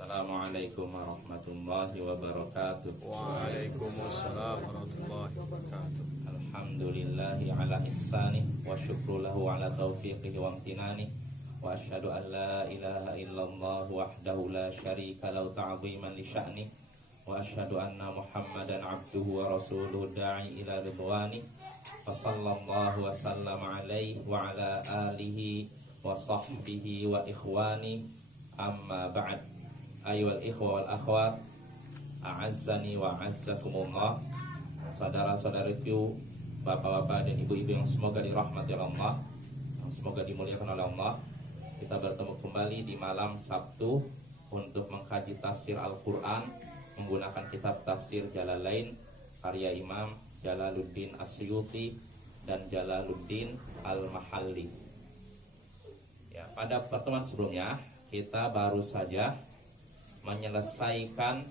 Assalamualaikum warahmatullahi wabarakatuh. Waalaikumsalam warahmatullahi wabarakatuh. Alhamdulillahi ala ihsanih wa syukru lahu ala taufiqihi wa amtinani wa asyhadu an la ilaha illallah wahdahu la syarika lahu ta'ziman li sya'ni wa asyhadu anna Muhammadan abduhu wa rasuluhu da'i ila ridwani wa sallallahu wa sallama alaihi wa ala alihi wa sahbihi wa ikhwani amma ba'd. Ayyuhal ikhwa wal akhwat, a'azzani wa a'azzakumullah. Saudara-saudariku, bapak-bapak dan ibu-ibu yang semoga dirahmati Allah, yang semoga dimuliakan oleh Allah. Kita bertemu kembali di malam Sabtu untuk mengkaji tafsir Al-Quran menggunakan kitab tafsir Jalalain karya Imam Jalaluddin Asyuti dan Jalaluddin Al-Mahalli. Ya, pada pertemuan sebelumnya kita baru saja menyelesaikan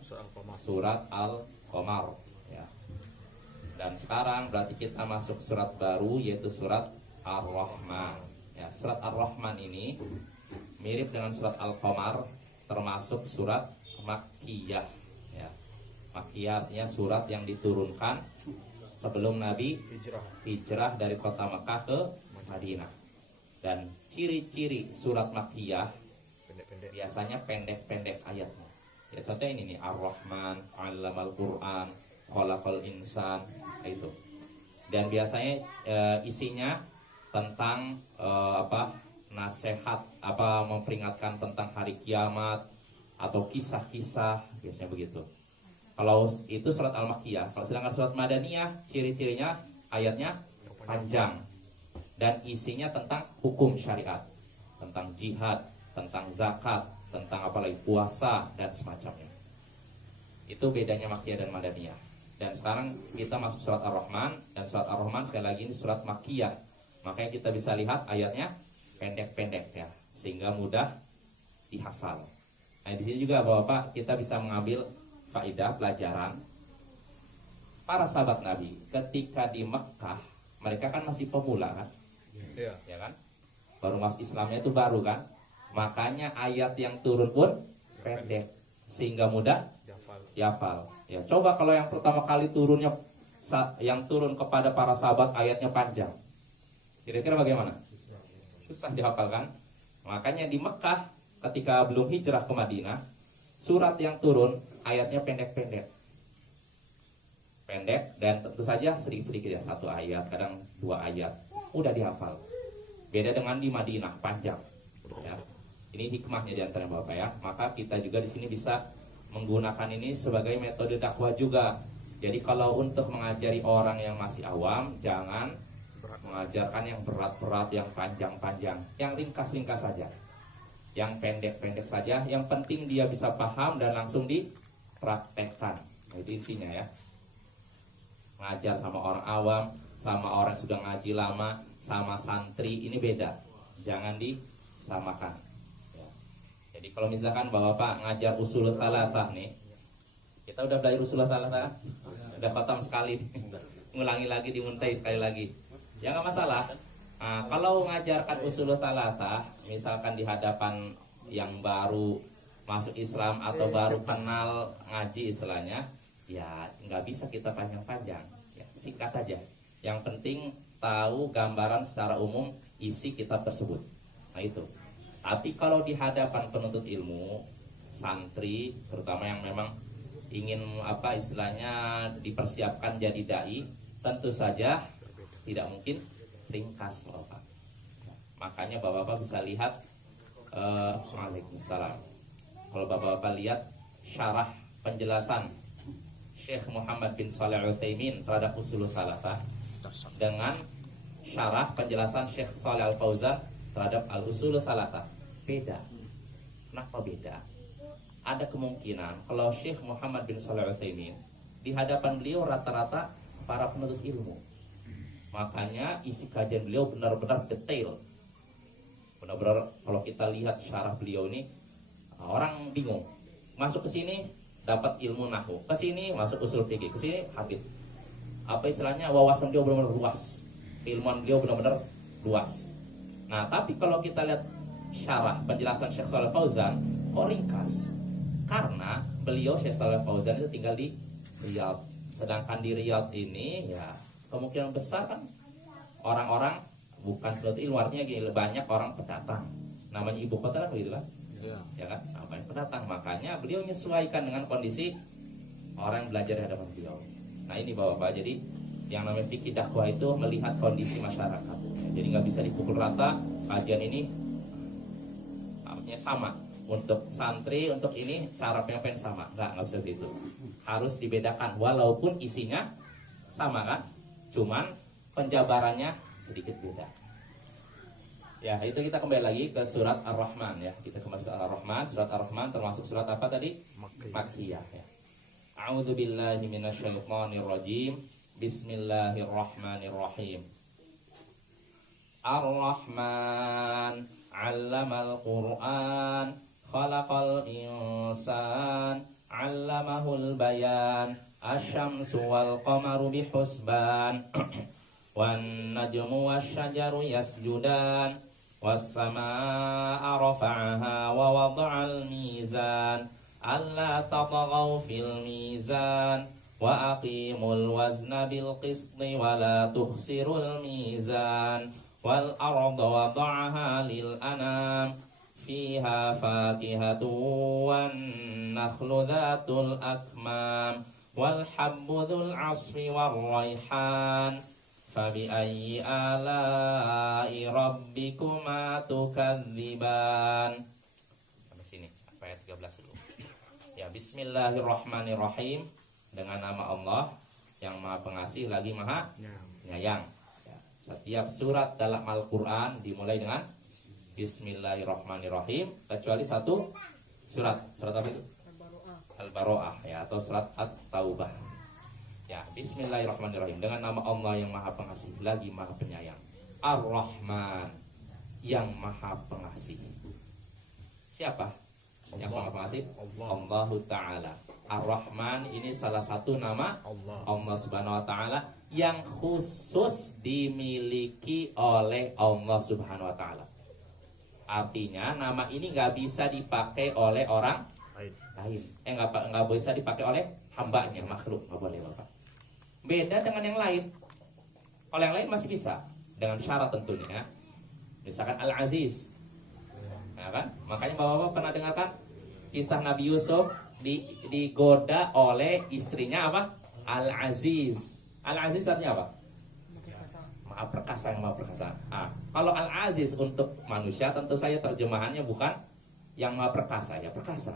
surat Al-Qamar ya. Dan sekarang berarti kita masuk surat baru, yaitu surat Ar-Rahman ya. Surat Ar-Rahman ini mirip dengan surat Al-Qamar, termasuk surat Makkiyah ya. Makkiyah artinya surat yang diturunkan sebelum Nabi hijrah dari kota Makkah ke Madinah. Dan ciri-ciri surat Makkiyah biasanya pendek-pendek ayatnya. Ya contohnya ini nih, Ar-Rahman, 'Allamal Qur'an, Khalaqal Insan, itu. Dan biasanya isinya tentang nasihat, memperingatkan tentang hari kiamat atau kisah-kisah, biasanya begitu. Kalau itu surat Al-Makkiyah. Kalau sedangkan surat Madaniyah, ciri-cirinya ayatnya panjang dan isinya tentang hukum syariat, tentang jihad, tentang zakat, tentang apalagi puasa dan semacamnya. Itu bedanya Makkiyah dan Madaniyah. Dan sekarang kita masuk surat Ar-Rahman, dan surat Ar-Rahman sekali lagi ini surat Makkiyah. Makanya kita bisa lihat ayatnya pendek-pendek ya, sehingga mudah dihafal. Nah, di sini juga Bapak kita bisa mengambil faedah pelajaran. Para sahabat Nabi ketika di Mekkah, mereka kan masih pemula kan? Iya. Ya kan? Baru masuk Islamnya itu baru kan? Makanya ayat yang turun pun pendek sehingga mudah dihafal. Ya, coba kalau yang pertama kali turunnya, yang turun kepada para sahabat ayatnya panjang, kira-kira bagaimana? Susah dihafal kan? Makanya di Mekah ketika belum hijrah ke Madinah, surat yang turun ayatnya pendek-pendek. Pendek dan tentu saja sedikit-sedikit ya, satu ayat, kadang dua ayat, udah dihafal. Beda dengan di Madinah panjang. Ya. Ini hikmahnya di antara Bapak ya. Maka kita juga di sini bisa menggunakan ini sebagai metode dakwah juga. Jadi kalau untuk mengajari orang yang masih awam, jangan mengajarkan yang berat-berat, yang panjang-panjang. Yang ringkas-ringkas saja, yang pendek-pendek saja. Yang penting dia bisa paham dan langsung dipraktekkan. Nah, itu intinya ya. Ngajar sama orang awam, sama orang yang sudah ngaji lama, sama santri, ini beda. Jangan disamakan. Jadi kalau misalkan Bapak ngajar usul thalathah nih, kita udah belajar usul thalathah, udah khatam sekali, ngulangi lagi, dimuntai sekali lagi, ya nggak masalah. Nah, kalau ngajarkan usul thalathah, misalkan di hadapan yang baru masuk Islam atau baru kenal ngaji istilahnya, ya nggak bisa kita panjang-panjang, ya, singkat aja. Yang penting tahu gambaran secara umum isi kitab tersebut. Nah itu. Tapi kalau di hadapan penuntut ilmu, santri, terutama yang memang ingin istilahnya dipersiapkan jadi dai, tentu saja tidak mungkin ringkas Bapak. Makanya Bapak bisa lihat Waalaikumsalam. Kalau Bapak lihat syarah penjelasan Syekh Muhammad bin Shalih Al-Utsaimin terhadap usul thalathah dengan syarah penjelasan Syekh Shalih Al-Fauzan terhadap al-usul thalathah, beda. Kenapa beda? Ada kemungkinan kalau Syekh Muhammad bin Shalih Al-Utsaimin di hadapan beliau rata-rata para penuntut ilmu. Makanya isi kajian beliau benar-benar detail. Benar-benar kalau kita lihat syarah beliau ini, orang bingung. Masuk ke sini dapat ilmu nahwu, ke sini masuk usul fikih, ke sini hadis. Apa istilahnya, wawasan beliau benar-benar luas. Ilmuwan beliau benar-benar luas. Nah, tapi kalau kita lihat syarah penjelasan Syekh Shalih Fauzan, kok ringkas? Karena beliau Syekh Shalih Fauzan itu tinggal di Riyadh. Sedangkan di Riyadh ini ya kemungkinan besar kan orang-orang bukan penuntut ilmu, artinya gini, banyak orang pendatang. Namanya ibu kota kan begitu kan? Iya. Ya kan? Banyak pendatang. Makanya beliau menyesuaikan dengan kondisi orang yang belajar di hadapan beliau. Nah ini Bapak-bapak, jadi yang namanya fikih dakwah itu melihat kondisi masyarakat. Jadi nggak bisa dipukul rata kajian ini artinya sama. Untuk santri, untuk ini cara penyampaian sama. Nggak bisa begitu. Harus dibedakan walaupun isinya sama kan? Cuman penjabarannya sedikit beda. Ya, itu kita kembali lagi ke surat Ar-Rahman ya. Kita kembali ke surat Ar-Rahman. Surat Ar-Rahman termasuk surat apa tadi? Makkiyah ya. A'udzu billahi minasyaitonir rajim. Bismillahirrahmanirrahim. Ar-Rahman 'allamal Qur'an, khalaqal insan, 'allamahul bayan. Asy-syamsu wal qamaru bihusban. Wan najmu wasyajaru yasjudan. Was-samaa'a rafa'aha wa wada'al mizan. Alla tatghaw fil mizan. Wa aqimul wazna bil qisti wa la tukhsirul mizan. Wal arda wada'aha lil anam. Fiha fakihatu wan nakhlu dhatul akmam. Wal habbu dhul asfi war rayhan. Fabi ayyi ala'i rabbikuma tukadziban. Sampai sini ayat 13 dulu. Ya, bismillahirrahmanirrahim. Dengan nama Allah yang Maha Pengasih lagi Maha Penyayang. Ya, setiap surat dalam Al-Qur'an dimulai dengan bismillahirrahmanirrahim kecuali satu surat. Surat apa itu? Al-Baro'ah ya, atau surat At-Taubah. Ya, bismillahirrahmanirrahim. Dengan nama Allah yang Maha Pengasih lagi Maha Penyayang. Ar-Rahman, yang Maha Pengasih. Siapa yang Maha Pengasih? Allahu Ta'ala. Ar-Rahman ini salah satu nama Allah Subhanahu Wa Ta'ala yang khusus dimiliki oleh Allah Subhanahu Wa Ta'ala. Artinya nama ini nggak bisa dipakai oleh orang lain. Nggak bisa dipakai oleh hambanya, makhluk, nggak boleh Bapak. Beda dengan yang lain. Oleh yang lain masih bisa dengan syarat tentunya. Misalkan Al-Aziz, ya kan? Makanya Bapak pernah dengarkan kisah Nabi Yusuf digoda oleh istrinya apa? Al-Aziz. Al-Aziz artinya apa? Maha perkasa, yang maha perkasa. Kalau Al-Aziz untuk manusia tentu saja terjemahannya bukan yang maha perkasa, ya perkasa.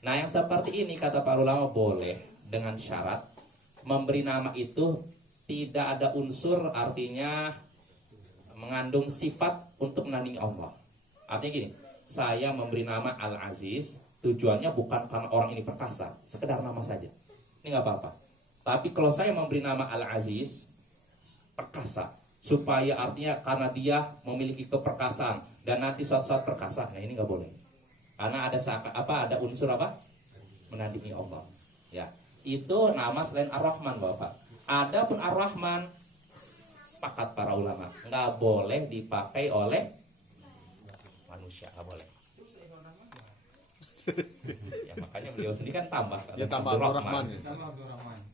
Nah yang seperti ini kata para ulama boleh dengan syarat memberi nama itu tidak ada unsur artinya mengandung sifat untuk menandingi Allah. Artinya gini, saya memberi nama Al-Aziz tujuannya bukan karena orang ini perkasa, sekedar nama saja. Ini nggak apa-apa. Tapi kalau saya memberi nama Al-Aziz perkasa, supaya artinya karena dia memiliki keperkasaan dan nanti suatu saat perkasa, nah ini nggak boleh. Karena ada unsur apa? Menandingi Allah. Ya, itu nama selain Ar-Rahman Bapak. Adapun Ar-Rahman sepakat para ulama nggak boleh dipakai oleh manusia, nggak boleh. Ya makanya beliau sendiri kan tambah kan. Ya tambah Abdurrahman.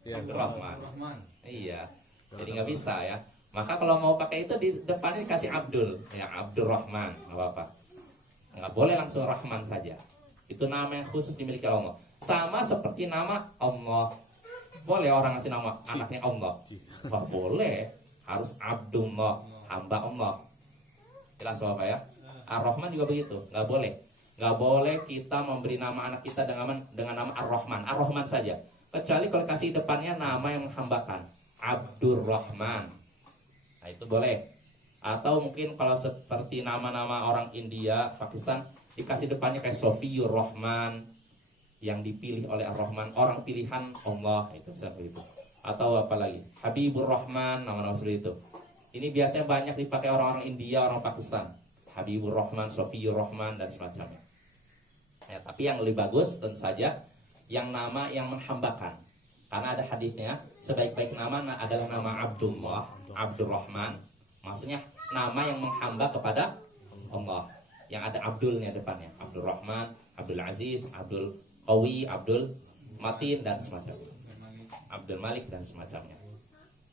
Ya, Abdurrahman. Iya. Jadi nggak bisa ya. Maka kalau mau pakai itu di depannya dikasih Abdul, ya Abdurrahman, nggak apa-apa. Nggak boleh langsung Rahman saja. Itu nama yang khusus dimiliki Allah. Sama seperti nama Allah. Boleh orang ngasih nama anaknya Allah? Nggak boleh. Harus Abdullah, hamba Allah. Jelas Bapak ya? Ar-Rahman juga begitu. Nggak boleh. Nggak boleh kita memberi nama anak kita dengan nama Ar-Rahman. Ar-Rahman saja. Kecuali kalau kasih depannya nama yang menghambakan. Abdurrahman. Nah itu boleh. Atau mungkin kalau seperti nama-nama orang India, Pakistan, dikasih depannya kayak Sofiyur Rahman, yang dipilih oleh Ar-Rahman, orang pilihan Allah, itu seperti itu. Atau apa lagi? Habibur Rahman, nama-nama seperti itu. Ini biasanya banyak dipakai orang-orang India, orang Pakistan. Habibur Rahman, Sofiyur Rahman, dan semacamnya. Ya, tapi yang lebih bagus tentu saja yang nama yang menghambakan. Karena ada hadisnya, sebaik-baik nama adalah nama Abdullah, Abdurrahman. Maksudnya nama yang menghamba kepada Allah, yang ada Abdulnya depannya. Abdurrahman, Abdul Aziz, Abdul Qawi, Abdul Matin dan semacamnya. Abdul Malik dan semacamnya.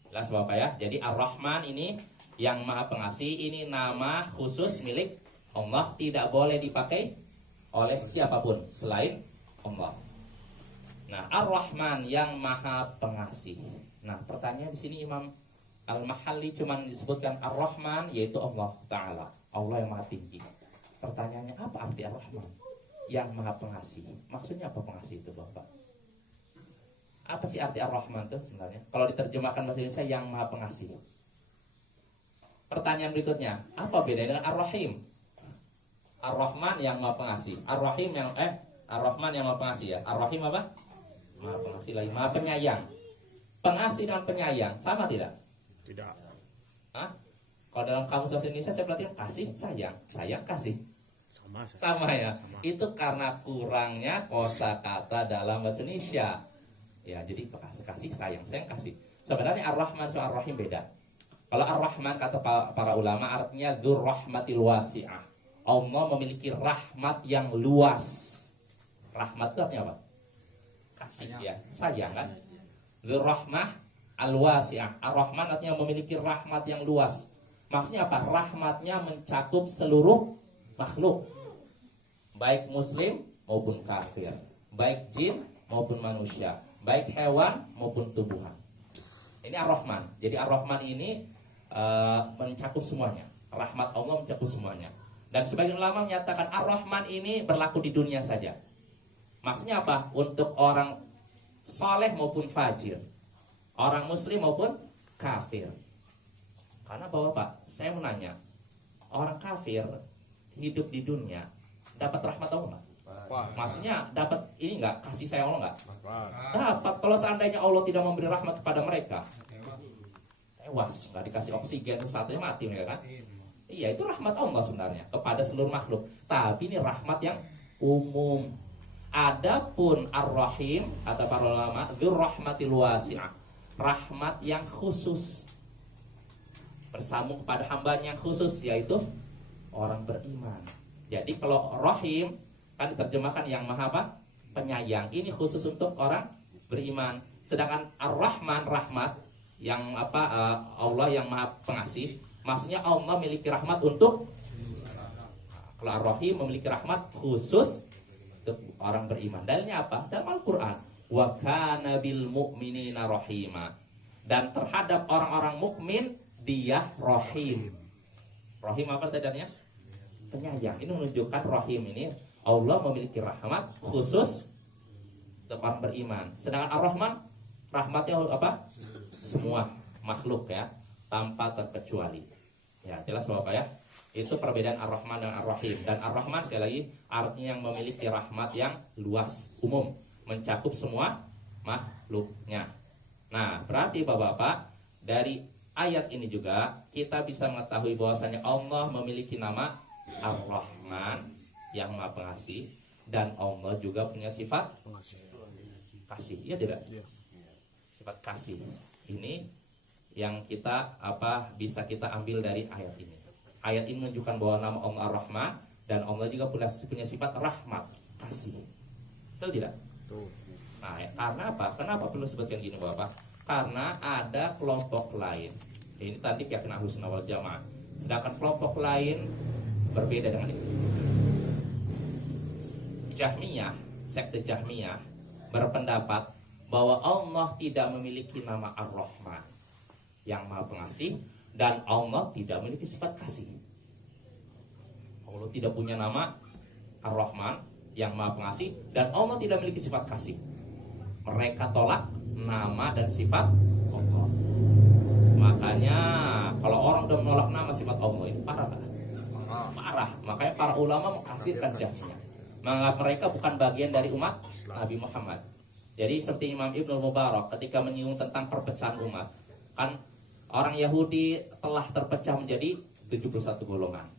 Jelas Bapak ya. Jadi Ar-Rahman ini yang Maha Pengasih, ini nama khusus milik Allah, tidak boleh dipakai oleh siapapun selain Allah. Nah, Ar-Rahman yang Maha Pengasih. Nah, pertanyaan di sini Imam Al-Mahalli cuman disebutkan Ar-Rahman, yaitu Allah Ta'ala, Allah yang Maha Tinggi. Pertanyaannya, apa arti Ar-Rahman? Yang Maha Pengasih. Maksudnya apa pengasih itu Bapak? Apa sih arti Ar-Rahman itu sebenarnya? Kalau diterjemahkan bahasa Indonesia, yang Maha Pengasih. Pertanyaan berikutnya, apa bedanya dengan Ar-Rahim? Ar-Rahman yang Maha Pengasih, Ar-Rahim yang Ar-Rahman yang Maha Pengasih ya. Ar-Rahim apa? Maha Pengasih lagi, Maha Penyayang. Pengasih dan penyayang sama tidak? Tidak. Hah? Kalau dalam kamus bahasa Indonesia saya perhatikan kasih, sayang, sayang, kasih. Sama ya. Sama. Itu karena kurangnya kosakata dalam bahasa Indonesia. Ya, jadi kasih, sayang, kasih. Sebenarnya Ar-Rahman sama Ar-Rahim beda. Kalau Ar-Rahman kata para ulama artinya dzur rahmatil wasi'ah. Allah memiliki rahmat yang luas. Rahmat itu artinya apa? Kasih ya, sayang kan? Dzur rahmah al-wasi'ah. Ar-Rahman artinya memiliki rahmat yang luas. Maksudnya apa? Rahmatnya mencakup seluruh makhluk, baik muslim maupun kafir, baik jin maupun manusia, baik hewan maupun tumbuhan. Ini Ar-Rahman. Jadi Ar-Rahman ini mencakup semuanya. Rahmat Allah mencakup semuanya. Dan sebagian ulama menyatakan Ar-Rahman ini berlaku di dunia saja. Maksudnya apa? Untuk orang saleh maupun fajir, orang muslim maupun kafir. Karena Bapak, saya menanya, orang kafir hidup di dunia dapat rahmat Allah nggak? Maksudnya dapat ini nggak, kasih sayang Allah nggak? Dapat. Kalau seandainya Allah tidak memberi rahmat kepada mereka, tewas, nggak dikasih oksigen, sesatunya mati mereka kan? Iya, itu rahmat Allah sebenarnya kepada seluruh makhluk. Tapi ini rahmat yang umum. Adapun Ar-Rahim kata para ulama, dzur rahmatil wasi'ah, rahmat yang khusus, bersambung kepada hambanya yang khusus, yaitu orang beriman. Jadi kalau Rahim kan diterjemahkan yang maha apa? Penyayang. Ini khusus untuk orang beriman. Sedangkan Ar-Rahman, rahmat yang apa? Allah yang maha pengasih. Maksudnya Allah memiliki rahmat untuk, kalau Ar-Rahim memiliki rahmat khusus untuk orang beriman. Dalilnya apa? Dalam Al-Quran, wa kana bil mu'minina rahima. Dan terhadap orang-orang mukmin dia Rahim. Rahim apa tadinya? Penyayang. Ini menunjukkan Rahim ini Allah memiliki rahmat khusus untuk orang beriman. Sedangkan Ar-Rahman rahmatnya apa? Semua makhluk ya, tanpa terkecuali. Ya, jelas Bapak ya. Itu perbedaan Ar-Rahman dan Ar-Rahim. Dan Ar-Rahman sekali lagi artinya yang memiliki rahmat yang luas, umum, mencakup semua makhluknya. Nah, berarti Bapak-bapak, dari ayat ini juga kita bisa mengetahui bahwasanya Allah memiliki nama Ar-Rahman yang Maha Pengasih, dan Allah juga punya sifat kasih. Iya tidak? Sifat kasih. Ini yang kita bisa kita ambil dari ayat ini. Ayat ini menunjukkan bahwa nama Allah Ar-Rahman, dan Allah juga punya sifat rahmat, kasih. Betul tidak? Nah, karena apa? Kenapa perlu sebutkan gini Bapak? Karena ada kelompok lain. Ini tadi keyakinan Ahlussunnah wal Jamaah. Sedangkan kelompok lain berbeda dengan itu. Jahmiyah, sekte Jahmiyah berpendapat bahwa Allah tidak memiliki nama Ar-Rahman yang Maha Pengasih, dan Allah tidak memiliki sifat kasih. Allah tidak punya nama Ar-Rahman yang Maha Pengasih, dan Allah tidak memiliki sifat kasih. Mereka tolak nama dan sifat Allah. Makanya kalau orang udah menolak nama sifat Allah itu parah gak? Parah. Makanya para ulama mengkafirkan Jahmiyah, menganggap mereka bukan bagian dari umat Nabi Muhammad. Jadi seperti Imam Ibnu Mubarak ketika menyinggung tentang perpecahan umat, kan orang Yahudi telah terpecah menjadi 71 golongan,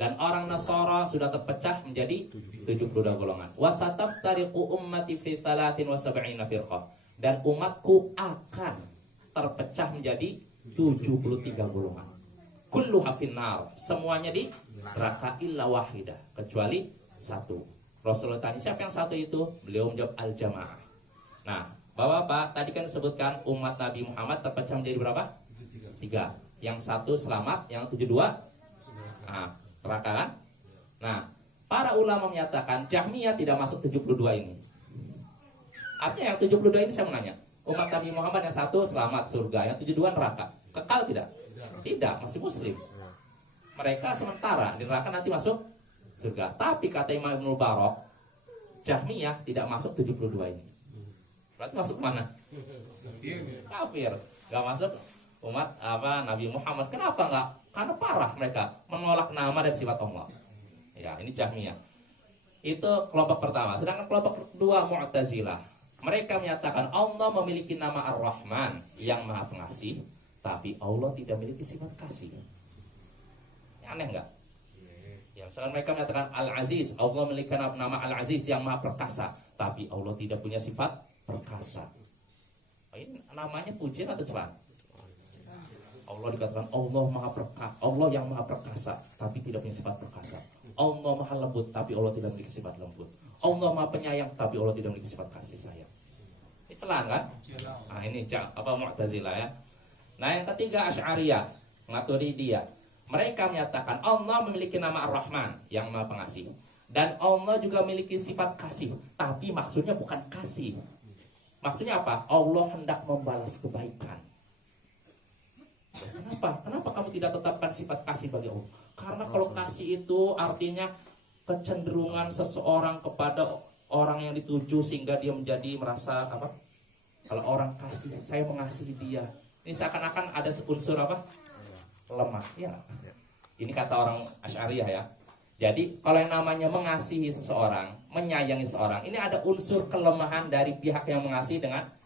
dan orang Nasara sudah terpecah menjadi 72 golongan. Wasataftariqu ummati fi 73 firqah, dan umatku akan terpecah menjadi 73 golongan. Kulluha finnar, semuanya di neraka illa wahidah, kecuali satu. Rasulullah tanya, siapa yang satu itu? Beliau menjawab al-jamaah. Nah, Bapak-bapak, tadi kan disebutkan umat Nabi Muhammad terpecah menjadi berapa? 3. Yang satu selamat, yang 72 neraka kan? Nah, para ulama menyatakan Jahmiyah tidak masuk 72 ini. Artinya yang 72 ini saya mau nanya, umat Nabi Muhammad yang satu selamat surga, yang 72 neraka. Kekal tidak? Tidak, masih muslim. Mereka sementara di neraka nanti masuk surga. Tapi kata Imam Ibnu Mubarak, Jahmiyah tidak masuk 72 ini. Berarti masuk mana? Kafir. Gak masuk umat Nabi Muhammad. Kenapa enggak? Karena parah mereka menolak nama dan sifat Allah. Ya, ini Jahmiyah. Itu kelompok pertama. Sedangkan kelompok kedua Mu'tazilah. Mereka menyatakan Allah memiliki nama Ar-Rahman yang Maha Pengasih, tapi Allah tidak memiliki sifat kasih. Aneh enggak? Ya, misalkan mereka menyatakan Al-Aziz, Allah memiliki nama Al-Aziz yang Maha Perkasa, tapi Allah tidak punya sifat perkasa. Ini namanya pujian atau celaan? Allah dikatakan Allah Maha Perkasa, Allah yang Maha Perkasa, tapi tidak punya sifat perkasa. Allah Maha Lembut, tapi Allah tidak memiliki sifat lembut. Allah Maha Penyayang, tapi Allah tidak memiliki sifat kasih sayang. Ini celaan kan? Nah, ini Mu'tazilah ya. Nah, yang ketiga Asy'ariyah, Maturidiyah. Mereka menyatakan Allah memiliki nama Ar-Rahman yang Maha Pengasih, dan Allah juga memiliki sifat kasih, tapi maksudnya bukan kasih. Maksudnya apa? Allah hendak membalas kebaikan. Kenapa? Kenapa kamu tidak tetapkan sifat kasih bagi Allah? Karena kalau kasih itu artinya kecenderungan seseorang kepada orang yang dituju sehingga dia menjadi merasa apa? Kalau orang kasih, saya mengasihi dia. Ini seakan-akan ada unsur apa? Lemah. Ya. Ini kata orang Asy'ariyah ya. Jadi kalau yang namanya mengasihi seseorang, menyayangi seseorang, ini ada unsur kelemahan dari pihak yang mengasihi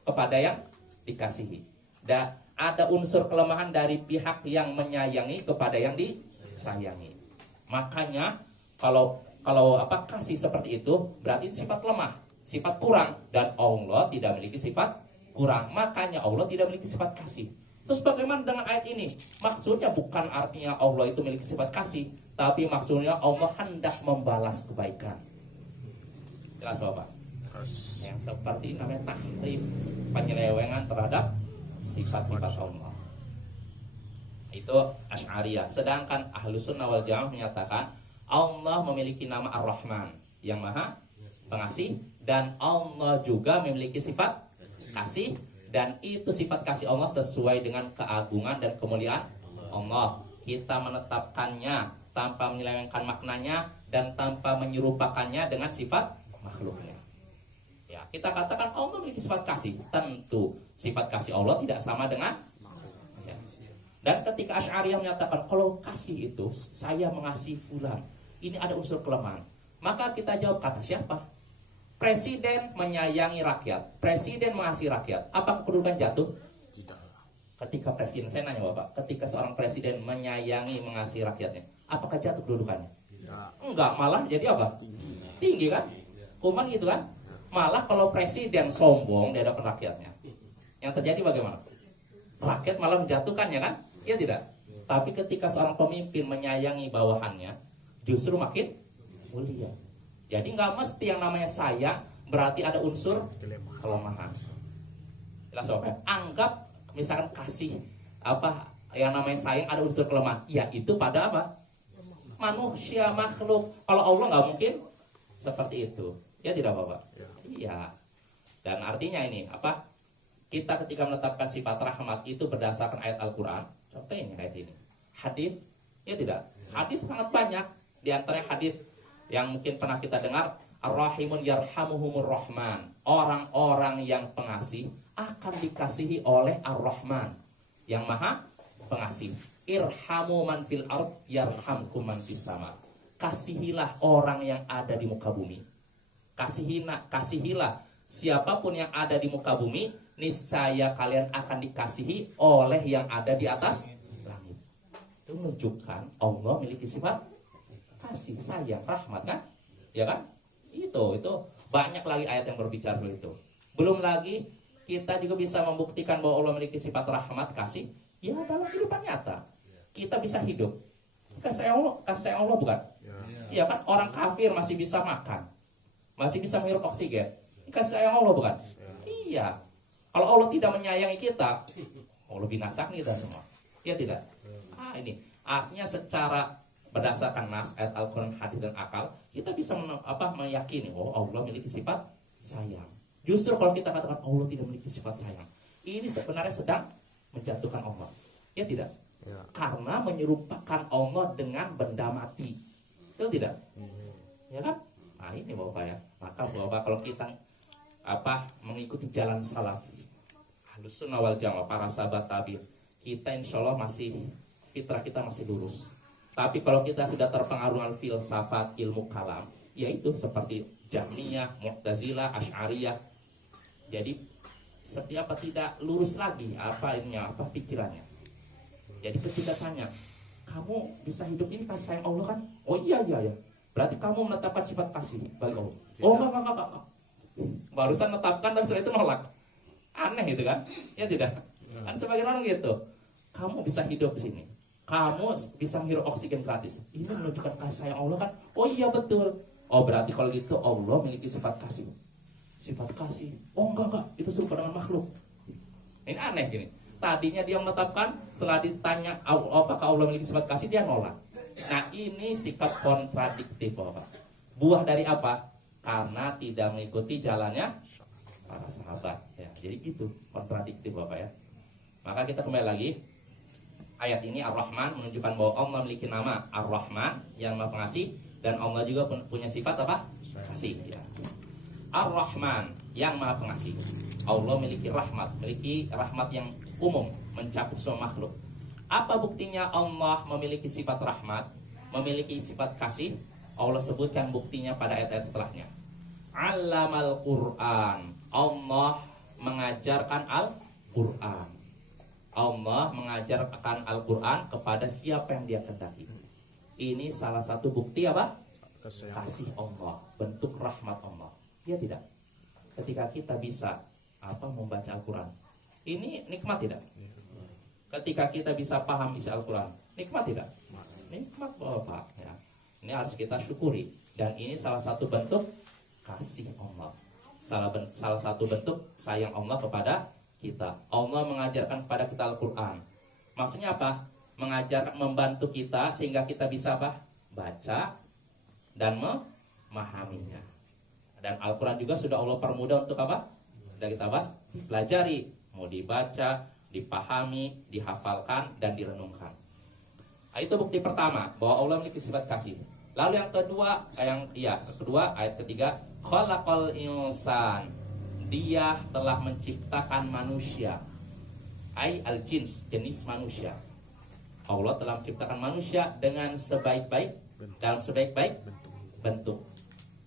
kepada yang dikasihi. Dan ada unsur kelemahan dari pihak yang menyayangi kepada yang disayangi. Makanya kalau kasih seperti itu berarti sifat lemah, sifat kurang, dan Allah tidak memiliki sifat kurang. Makanya Allah tidak memiliki sifat kasih. Terus bagaimana dengan ayat ini? Maksudnya bukan artinya Allah itu memiliki sifat kasih, tapi maksudnya Allah hendak membalas kebaikan. Jelas Bapak? Yang seperti ini namanya tahrif, penyelewengan terhadap sifat-sifat Allah. Itu Asy'ariyah. Sedangkan Ahlus Sunnah wal Jamaah menyatakan Allah memiliki nama Ar-Rahman yang Maha Pengasih, dan Allah juga memiliki sifat kasih, dan itu sifat kasih Allah sesuai dengan keagungan dan kemuliaan Allah. Kita menetapkannya tanpa menyelewengkan maknanya dan tanpa menyerupakannya dengan sifat makhluknya. Ya, kita katakan Allah memiliki sifat kasih. Tentu sifat kasih Allah tidak sama dengan ya. Dan ketika Asy'ariyah menyatakan kalau kasih itu saya mengasihi fulan, ini ada unsur kelemahan. Maka kita jawab kata siapa? Presiden menyayangi rakyat, presiden mengasihi rakyat. Apa kedudukan jatuh? Tidak. Ketika presiden, saya nanya Bapak, ketika seorang presiden menyayangi mengasihi rakyatnya, apakah jatuh kedudukannya? Tidak. Enggak, malah jadi apa? Tinggi kan? Kuman gitu kan? Malah kalau presiden sombong di hadapan rakyatnya, yang terjadi bagaimana? Rakyat malah menjatuhkannya kan? Iya tidak? Tapi ketika seorang pemimpin menyayangi bawahannya, justru makin mulia. Jadi nggak mesti yang namanya sayang berarti ada unsur kelemahan. Jelas Bapak? Anggap misalkan kasih apa yang namanya sayang ada unsur kelemahan. Ya itu pada apa? Manusia, makhluk. Kalau Allah nggak mungkin seperti itu. Ya tidak Bapak? Iya. Dan artinya ini apa? Kita ketika menetapkan sifat rahmat itu berdasarkan ayat Al-Quran. Contohnya ini ayat ini. Hadis, ya tidak? Hadis sangat banyak. Di antaranya hadis yang mungkin pernah kita dengar, Ar-Rahimun yarhamuhumur Rahman. Orang-orang yang pengasih akan dikasihi oleh Ar-Rahman yang Maha Pengasih. Irhamu man fil ard yarhamkum man fis sama. Kasihilah orang yang ada di muka bumi. Kasihilah siapapun yang ada di muka bumi, niscaya kalian akan dikasihi oleh yang ada di atas langit. Itu menunjukkan Allah memiliki sifat kasih, sayang, rahmat kan? Ya kan? Itu banyak lagi ayat yang berbicara begitu. Belum lagi kita juga bisa membuktikan bahwa Allah memiliki sifat rahmat, kasih. Ya dalam kehidupan nyata kita bisa hidup. Kasih Allah bukan? Ya kan? Orang kafir masih bisa makan. masih bisa menghirup oksigen. Ini kasih sayang Allah bukan? Iya. Kalau Allah tidak menyayangi kita, Allah binasakan kita semua. Iya tidak? Ini artinya secara berdasarkan nas, ayat Al-Quran, hadis dan akal, kita bisa meyakini, oh Allah memiliki sifat sayang. Justru kalau kita katakan Allah tidak memiliki sifat sayang, ini sebenarnya sedang menjatuhkan Allah. Ya tidak? Ya. Karena menyerupakan Allah dengan benda mati. Itu tidak? Ya kan? Nah ini Bapak ya. Maka Bapak kalau kita mengikuti jalan salaf, Ahlus Sunnah wal Jamaah, para sahabat tabi'in, kita insya Allah masih fitrah kita masih lurus. Tapi kalau kita sudah terpengaruh dengan filsafat, ilmu kalam, yaitu seperti Jahmiyah, Mu'tazilah, Asy'ariyah, jadi seperti apa tidak lurus lagi apa pikirannya. Jadi ketika tanya, kamu bisa hidup ini kasih sayang Allah kan? Oh iya. Berarti kamu menetapkan sifat kasih bagi Allah. Oh enggak. Barusan menetapkan tapi setelah itu nolak. Aneh itu kan? Ya tidak. Kan sebagian orang gitu. Kamu bisa hidup di sini. Kamu bisa menghirup oksigen gratis. Ini menunjukkan kasih sayang Allah kan? Oh iya betul. Oh berarti kalau gitu Allah memiliki sifat kasih. Sifat kasih. Oh enggak. Itu serupa dengan makhluk. Ini aneh gini. Tadinya dia menetapkan, setelah ditanya apakah Allah memiliki sifat kasih, dia nolak. Nah ini sikap kontradiktif Bapak. Buah dari apa? Karena tidak mengikuti jalannya para sahabat. Ya, jadi gitu kontradiktif Bapak ya. Maka kita kembali lagi. Ayat ini Ar-Rahman menunjukkan bahwa Allah memiliki nama Ar-Rahman yang Maha Pengasih, dan Allah juga punya sifat apa? Kasih ya. Ar-Rahman yang Maha Pengasih. Allah memiliki rahmat yang umum mencakup semua makhluk. Apa buktinya Allah memiliki sifat rahmat, memiliki sifat kasih? Allah sebutkan buktinya pada ayat-ayat setelahnya. Allamal Qur'an. Allah mengajarkan Al-Qur'an. Allah mengajarkan Al-Quran kepada siapa yang dia kehendaki. Ini salah satu bukti apa? Kasih Allah, bentuk rahmat Allah. Ya tidak? Ketika kita bisa membaca Al-Quran, ini nikmat tidak? Ketika kita bisa paham isi Al-Quran, nikmat tidak? Nikmat Bapak ya. Ini harus kita syukuri. Dan ini salah satu bentuk kasih Allah, salah satu bentuk sayang Allah kepada kita. Allah mengajarkan kepada kita Al-Quran. Maksudnya apa? Membantu kita sehingga kita bisa baca dan memahaminya. Dan Al-Quran juga sudah Allah permudah untuk apa? Sudah kita pelajari, mau dibaca, dipahami, dihafalkan, dan direnungkan. Itu bukti pertama bahwa Allah memiliki sifat kasih. Lalu yang kedua, ayat ketiga, khalaqal insan. Dia telah menciptakan manusia. Al-jins, jenis manusia. Allah telah menciptakan manusia dengan dalam sebaik-baik bentuk.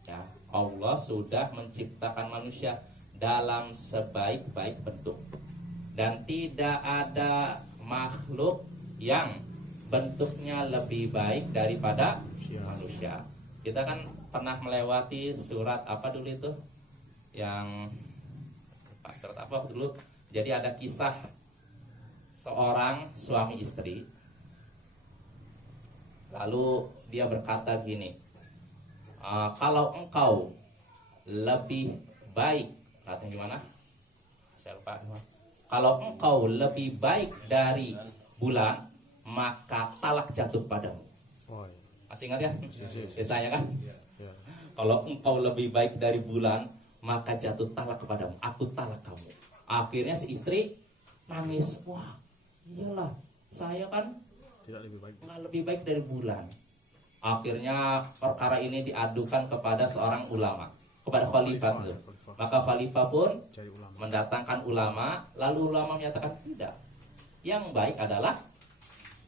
Ya, Allah sudah menciptakan manusia dalam sebaik-baik bentuk. Dan tidak ada makhluk yang bentuknya lebih baik daripada manusia. Kita kan pernah melewati surat apa dulu itu? Surat apa dulu? Jadi ada kisah seorang suami istri. Lalu dia berkata gini, kalau engkau lebih baik, katanya gimana? Saya lupa. Kalau engkau lebih baik dari bulan, maka talak jatuh padamu. Masih ingat ya? Biasanya kan? Kalau engkau lebih baik dari bulan, maka jatuh talak kepadamu. Aku talak kamu. Akhirnya si istri nangis. Wah, iyalah, saya kan nggak lebih baik dari bulan. Akhirnya perkara ini diadukan kepada seorang ulama, kepada khalifah. Maka khalifah pun mendatangkan ulama. Lalu ulama menyatakan tidak. Yang baik adalah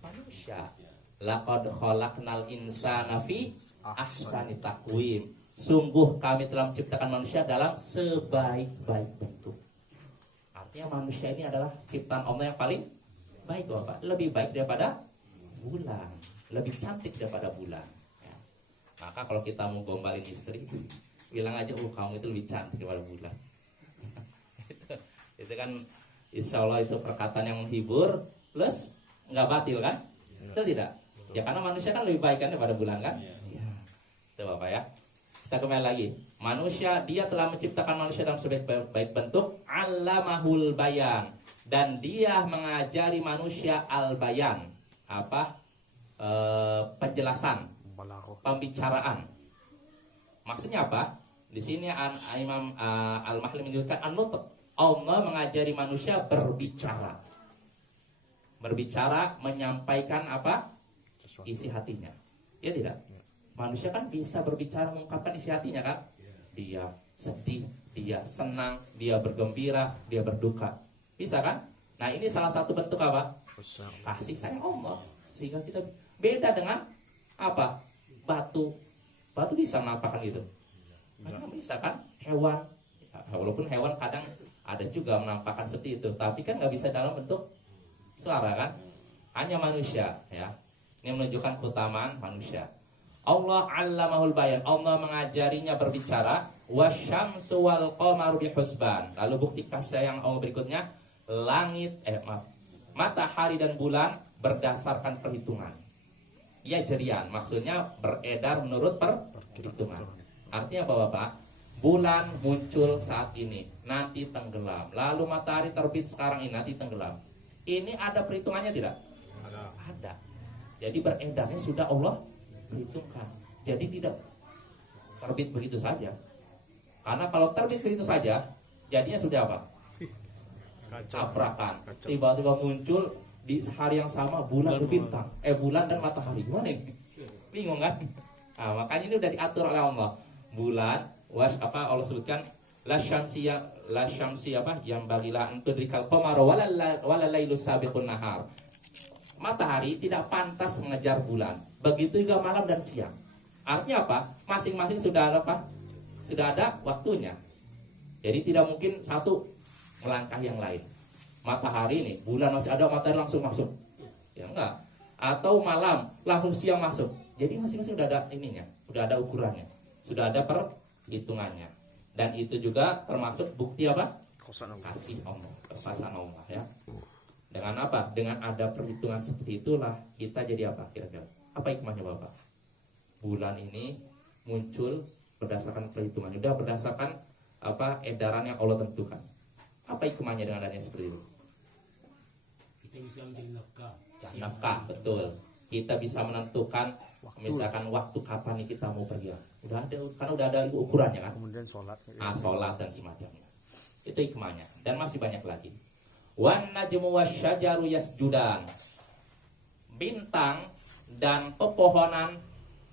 manusia. Laqad khalaqnal insana fi ahsani taqwim. Sungguh kami telah menciptakan manusia dalam sebaik-baik bentuk. Artinya manusia ini adalah ciptaan Allah yang paling baik Bapak. Lebih baik daripada bulan, lebih cantik daripada bulan ya. Maka kalau kita mau gombalin istri, bilang aja, kamu itu lebih cantik daripada bulan. itu kan insya Allah itu perkataan yang menghibur, plus nggak batil kan? Itu tidak? Ya karena manusia kan lebih baik kan daripada bulan kan? Ya. Itu Bapak ya. Kita kembali lagi. Manusia, dia telah menciptakan manusia dalam sebaik bentuk, 'allamahul bayan, dan dia mengajari manusia al-bayan. Apa? Penjelasan, pembicaraan. Maksudnya apa? Di sini Imam Al-Mahli menyebutkan an-nutq. Allah mengajari manusia berbicara. Berbicara, menyampaikan apa? Isi hatinya. Ya tidak? Manusia kan bisa berbicara, mengungkapkan isi hatinya kan? Dia sedih, dia senang, dia bergembira, dia berduka. Bisa kan? Nah, ini salah satu bentuk apa? Kasih sayang Allah. Sehingga kita beda dengan apa? Batu. Batu bisa menampakkan itu. Karena bisa kan? Hewan. Ya, walaupun hewan kadang ada juga menampakkan seperti itu, tapi kan nggak bisa dalam bentuk suara kan? Hanya manusia, ya. Ini menunjukkan keutamaan manusia. Allah 'allamahul bayan, Allah mengajarinya berbicara. Wasyamsu wal qamaru bihusban. Lalu bukti kasih yang Allah berikutnya, matahari dan bulan berdasarkan perhitungan. Ya jerian, maksudnya beredar menurut perhitungan. Artinya apa Bapak? Bulan muncul saat ini, nanti tenggelam. Lalu matahari terbit sekarang ini, nanti tenggelam. Ini ada perhitungannya tidak? Ada. Jadi beredarnya sudah Allah perhitungkan. Jadi tidak terbit begitu saja. Karena kalau terbit begitu saja, jadinya sudah apa? Tabrakan. Tiba-tiba muncul di hari yang sama bulan dan bintang. Bulan dan matahari. Gimana ini? Bingung kan? Nah, makanya ini udah diatur oleh Allah. Bulan, Allah sebutkan la syamsi apa? Yang bagila antudrikal qamara wala lailus sabiqun nahar. Matahari tidak pantas mengejar bulan. Begitu juga malam dan siang. Artinya apa? Masing-masing sudah ada apa? Sudah ada waktunya. Jadi tidak mungkin satu melangkah yang lain. Matahari nih, bulan masih ada, matahari langsung masuk. Ya enggak. Atau malam langsung siang masuk. Jadi masing-masing sudah ada ininya, sudah ada ukurannya, sudah ada perhitungannya. Dan itu juga termasuk bukti apa? Kasih Allah, kebesaran Allah ya. Dengan apa? Dengan ada perhitungan seperti itulah kita jadi apa kira-kira? Apa hikmahnya Bapak? Bulan ini muncul berdasarkan perhitungan, sudah berdasarkan apa edaran yang Allah tentukan. Apa hikmahnya dengan adanya seperti itu? Kita bisa mencari nafkah. Nafkah, betul. Kita bisa menentukan misalkan waktu kapan nih kita mau pergi. Udah ada, karena udah ada ukurannya kan. Kemudian sholat. Sholat dan semacamnya. Itu hikmahnya. Dan masih banyak lagi. Wan najmu wasyajaru yasjudan. Bintang dan pepohonan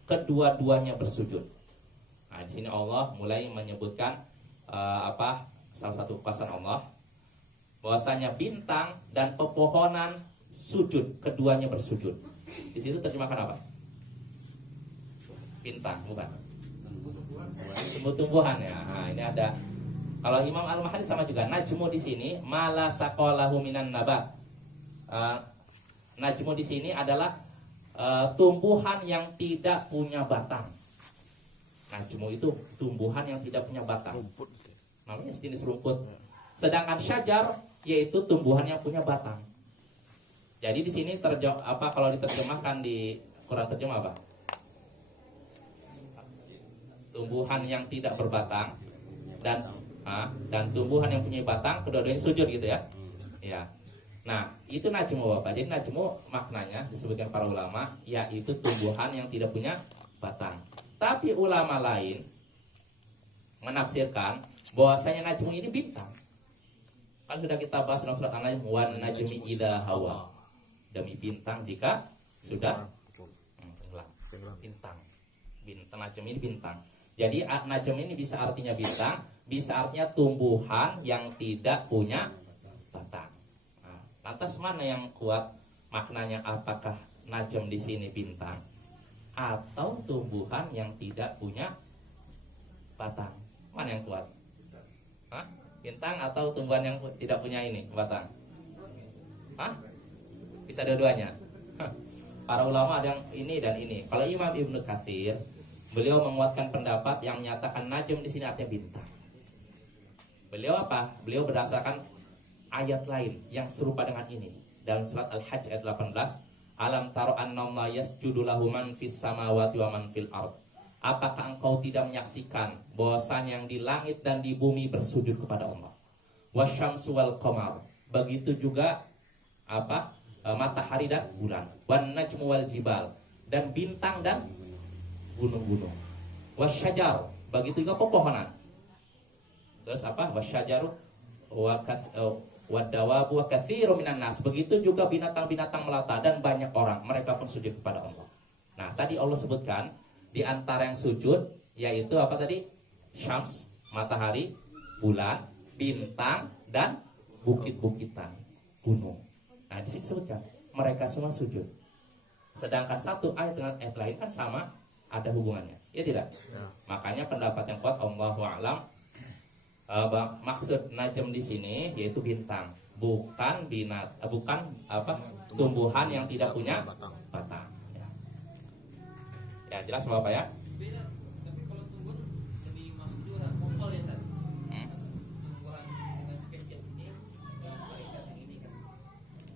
kedua-duanya bersujud. Nah, di sini Allah mulai menyebutkan salah satu kekuasaan Allah, bahwasanya bintang dan pepohonan sujud, keduanya bersujud. Di situ terjemahkan apa? Bintang, bukan? Tumbuh-tumbuhan ya. Nah, ini ada. Kalau Imam Al-Mahdi sama juga. Najmu di sini mala saqalahu minan nabat. Najmu di sini adalah tumbuhan yang tidak punya batang. Najmu itu tumbuhan yang tidak punya batang. Namanya sejenis rumput. Sedangkan syajar yaitu tumbuhan yang punya batang. Jadi di sini kalau diterjemahkan di Quran terjemah apa? Tumbuhan yang tidak berbatang dan tumbuhan yang punya batang, kedua-duanya sujud gitu ya. Ya. Nah, itu najmu Bapak. Jadi najmu maknanya disebutkan para ulama yaitu tumbuhan yang tidak punya batang. Tapi ulama lain menafsirkan bahwasanya najmu ini bintang. Kan sudah kita bahas dalam surat An-Najm, wan najmi idza hawa. Demi bintang jika sudah tenggelam. Bintang. Bintang najm ini bintang. Jadi najm ini bisa artinya bintang, bisa artinya tumbuhan yang tidak punya batang. Nah, lantas mana yang kuat maknanya, apakah najm di sini bintang atau tumbuhan yang tidak punya batang? Mana yang kuat? Hah? Bintang atau tumbuhan yang tidak punya ini batang? Hah? Bisa dua-duanya. Para ulama ada yang ini dan ini. Kalau Imam Ibnu Katsir, beliau menguatkan pendapat yang menyatakan najm di sini artinya bintang. Beliau apa? Beliau berdasarkan ayat lain yang serupa dengan ini. Dalam surat Al-Hajj ayat 18, alam taro annallaha yasjudu lahu man fis samawati wa man fil ard. apakah engkau tidak menyaksikan bahwasanya yang di langit dan di bumi bersujud kepada Allah? Wasyamsu wal qamar, begitu juga apa? Matahari dan bulan. Wan najmu wal jibal, dan bintang dan gunung-gunung. Wasyajar, begitu juga pepohonan. Terus apa? Wasyajaru wadawabu wa katsiru minan nas, begitu juga binatang-binatang melata dan banyak orang, mereka pun sujud kepada Allah. Nah, tadi Allah sebutkan di antara yang sujud yaitu apa tadi? Syams, matahari, bulan, bintang, dan bukit-bukitan, gunung. Nah, di sini sebutkan mereka semua sujud. Sedangkan satu ayat dengan ayat lain kan sama, ada hubungannya, ya tidak? Makanya pendapat yang kuat, Allahu a'lam, maksud najm di sini yaitu bintang, bukan bukan apa? Tumbuhan yang tidak punya batang. Ya, jelas Bapak ya? Tapi kalau tumbuh lebih masuk juga kompol ya tadi. Tumbuhan dengan spesies ini dengan varietas yang ini kan.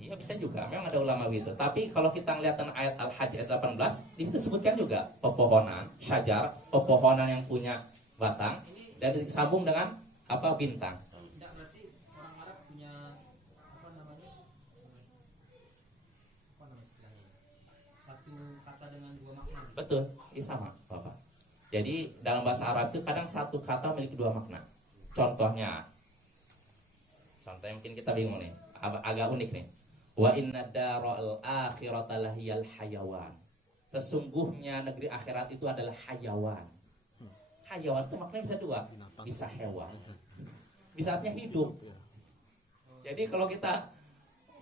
Iya, bisa juga. Memang ada ulama gitu. Tapi kalau kita ngeliat ayat Al-Hajj ayat 18, di situ sebutkan juga pepohonan, syajar, pepohonan yang punya batang, dan disambung dengan apa? Bintang. Tidak berarti orang Arab punya apa namanya? Apa nama istilahnya? Satu kata dengan dua makna. Betul, ini sama Bapak. Jadi dalam bahasa Arab itu kadang satu kata memiliki dua makna. Contohnya mungkin kita bingung nih, agak unik nih. Wa inna daral akhirata lahiyal hayawan. Sesungguhnya negeri akhirat itu adalah hayawan. Hayawan itu maknanya bisa dua, bisa hewan, bisa artinya hidup. Jadi kalau kita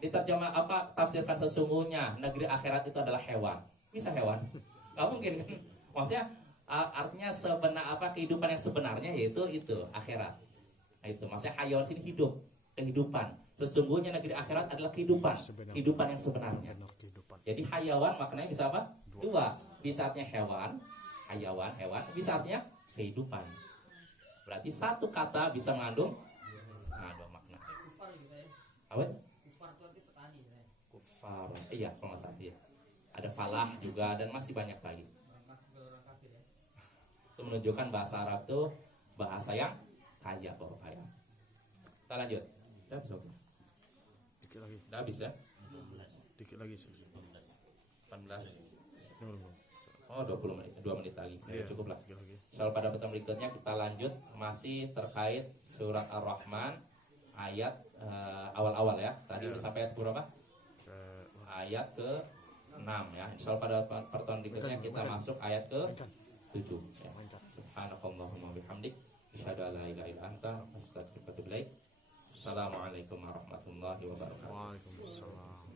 diterjemah apa, tafsirkan sesungguhnya negeri akhirat itu adalah hewan, bisa hewan. Gak mungkin kan? Maksudnya artinya kehidupan yang sebenarnya yaitu itu akhirat. Nah, itu maksudnya hayawan sini hidup, kehidupan. Sesungguhnya negeri akhirat adalah kehidupan yang sebenarnya. Jadi hayawan maknanya bisa apa? Dua, bisa artinya hewan, hewan, bisa artinya kehidupan. Berarti satu kata bisa mengandung dua makna. Kufar gitu ya. Apa? Kufar itu arti petani ya. Kufar. Iya, kalau nggak salah ya. Ada falah juga dan masih banyak lagi. Orang kafir ya. Itu menunjukkan bahasa Arab itu bahasa yang kaya, Bapak kaya. Kita lanjut. Udah habis, Bapak? Dikit lagi. Udah habis ya? Dikit lagi. 18. Ini belum. Oh, 20 menit, 2 menit lagi. Ya, Iya, cukup lah. dikit lagi. Soal pada pertemuan berikutnya kita lanjut masih terkait surat Ar-Rahman ayat awal-awal ya. Tadi udah sampai ayat berapa? Ayat ke-6 ya. Insyaallah pada pertemuan berikutnya kita masuk ayat ke-7 ya. Subhanakallahumma bihamdik asyhadu an la ilaha illa anta astaghfiruka wa atubu ilaik. Assalamualaikum warahmatullahi wabarakatuh. Waalaikumsalam.